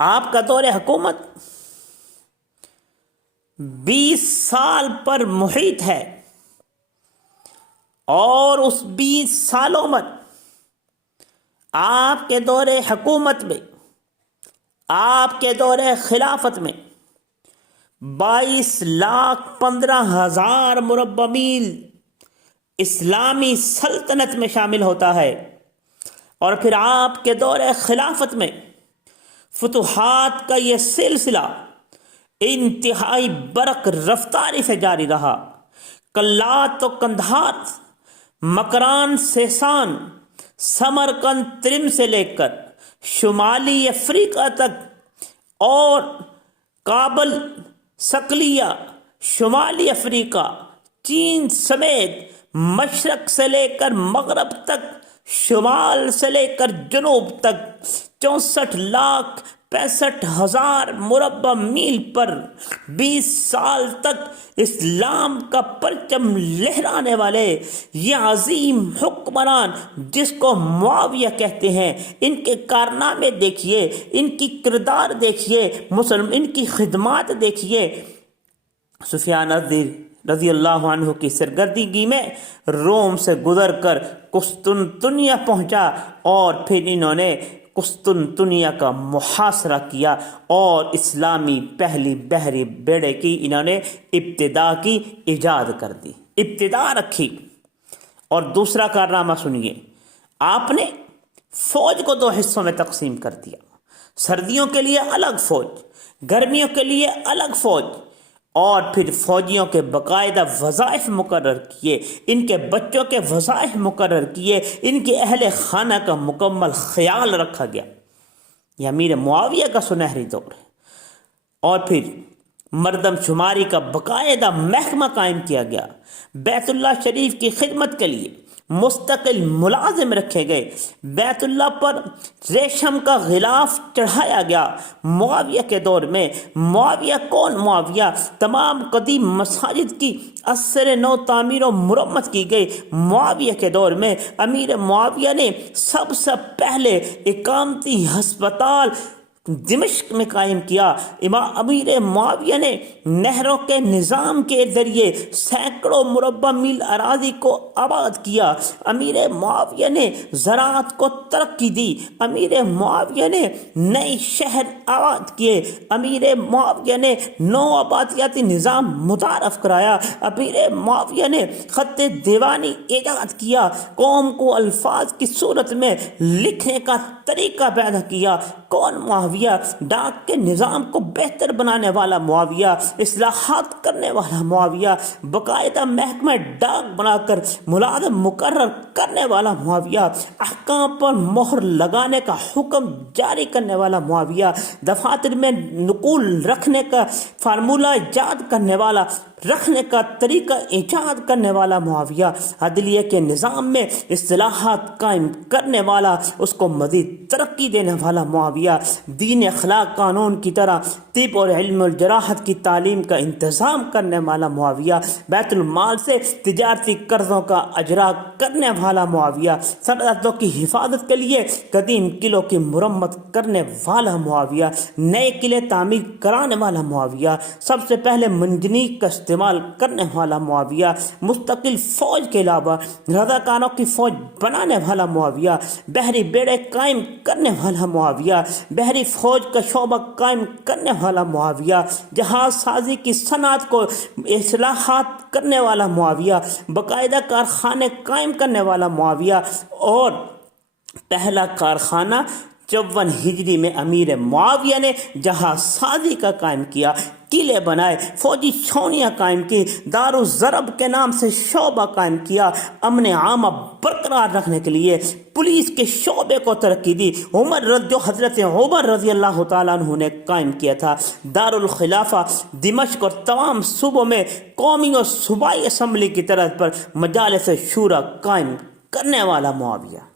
آپ کا دور حکومت 20 سال پر محیط ہے، اور اس 20 سالوں میں آپ کے دور حکومت میں، آپ کے دور خلافت میں 22,15,000 مربع میل اسلامی سلطنت میں شامل ہوتا ہے، اور پھر آپ کے دور خلافت میں فتوحات کا یہ سلسلہ انتہائی برق رفتاری سے جاری رہا۔ کلات و کندھار، مکران سیسان، سمرقند ترم سے لے کر شمالی افریقہ تک، اور کابل، صقلیہ، شمالی افریقہ، چین سمیت مشرق سے لے کر مغرب تک، شمال سے لے کر جنوب تک 64,65,000 مربع میل پر 20 سال تک اسلام کا پرچم لہرانے والے یہ عظیم حکمران، جس کو معاویہ کہتے ہیں، ان کے کارنامے دیکھیے، ان کی کردار دیکھیے، ان کی خدمات دیکھیے۔ سفیان رضی اللہ عنہ کی سرگردگی میں روم سے گزر کر قسطنطنیہ پہنچا، اور پھر انہوں نے قسطنطنیہ کا محاصرہ کیا، اور اسلامی پہلی بحری بیڑے کی انہوں نے ابتدا کی، ایجاد کر دی، ابتدا رکھی۔ اور دوسرا کارنامہ سنیے، آپ نے فوج کو 2 حصوں میں تقسیم کر دیا، سردیوں کے لیے الگ فوج، گرمیوں کے لیے الگ فوج، اور پھر فوجیوں کے باقاعدہ وظائف مقرر کیے، ان کے بچوں کے وظائف مقرر کیے، ان کے اہل خانہ کا مکمل خیال رکھا گیا۔ یہ امیر معاویہ کا سنہری دور ہے۔ اور پھر مردم شماری کا باقاعدہ محکمہ قائم کیا گیا، بیت اللہ شریف کی خدمت کے لیے مستقل ملازم رکھے گئے، بیت اللہ پر ریشم کا غلاف چڑھایا گیا۔ معاویہ کے دور میں، معاویہ کون معاویہ؟ تمام قدیم مساجد کی عصر نو تعمیر و مرمت کی گئی۔ معاویہ کے دور میں امیر معاویہ نے سب سے پہلے اقامتی ہسپتال دمشق میں قائم کیا۔ امیر معاویہ نے نہروں کے نظام کے ذریعے سینکڑوں مربع میل اراضی کو آباد کیا۔ امیر معاویہ نے زراعت کو ترقی دی۔ امیر معاویہ نے نئے شہر آباد کیے۔ امیر معاویہ نے نو آبادیاتی نظام متعارف کرایا۔ امیر معاویہ نے خط دیوانی ایجاد کیا، قوم کو الفاظ کی صورت میں لکھنے کا طریقہ پیدا کیا۔ کون معاویہ؟ ڈاک کے نظام کو بہتر بنانے والا معاویہ، اصلاحات کرنے والا معاویہ، باقاعدہ محکمہ ڈاک بنا کر ملازم مقرر کرنے والا معاویہ، احکام پر مہر لگانے کا حکم جاری کرنے والا معاویہ، دفاتر میں نقول رکھنے کا فارمولہ ایجاد کرنے والا، رکھنے کا طریقہ ایجاد کرنے والا معاویہ، عدلیہ کے نظام میں اصلاحات قائم کرنے والا، اس کو مزید ترقی دینے والا معاویہ، دین اخلاق قانون کی طرح طب اور علم الجراحت کی تعلیم کا انتظام کرنے والا معاویہ، بیت المال سے تجارتی قرضوں کا اجرا کرنے والا معاویہ، سرحدوں کی حفاظت کے لیے قدیم قلعوں کی مرمت کرنے والا معاویہ، نئے قلعے تعمیر کرانے والا معاویہ، سب سے پہلے منجنیق کا استعمال کرنے والا معاویہ، مستقل فوج کے علاوہ رضاکاروں کی فوج بنانے والا معاویہ، بحری بیڑے قائم کرنے والا معاویہ، بحری فوج کا شعبہ قائم کرنے والا معاویہ، جہاز سازی کی صنعت کو اصلاحات کرنے والا معاویہ، باقاعدہ کارخانے قائم کرنے والا معاویہ، اور پہلا کارخانہ 54 ہجری میں امیر معاویہ نے جہاز سازی کا قائم کیا، قلعے بنائے، فوجی چھاؤنیاں قائم کی، دار الضرب کے نام سے شعبہ قائم کیا، امن عامہ برقرار رکھنے کے لیے پولیس کے شعبے کو ترقی دی۔ حضرت عمر رضی اللہ تعالیٰ عنہ نے قائم کیا تھا۔ دار الخلافہ دمشق اور تمام صوبوں میں قومی اور صوبائی اسمبلی کی طرز پر مجالس شورا قائم کرنے والا معاویہ۔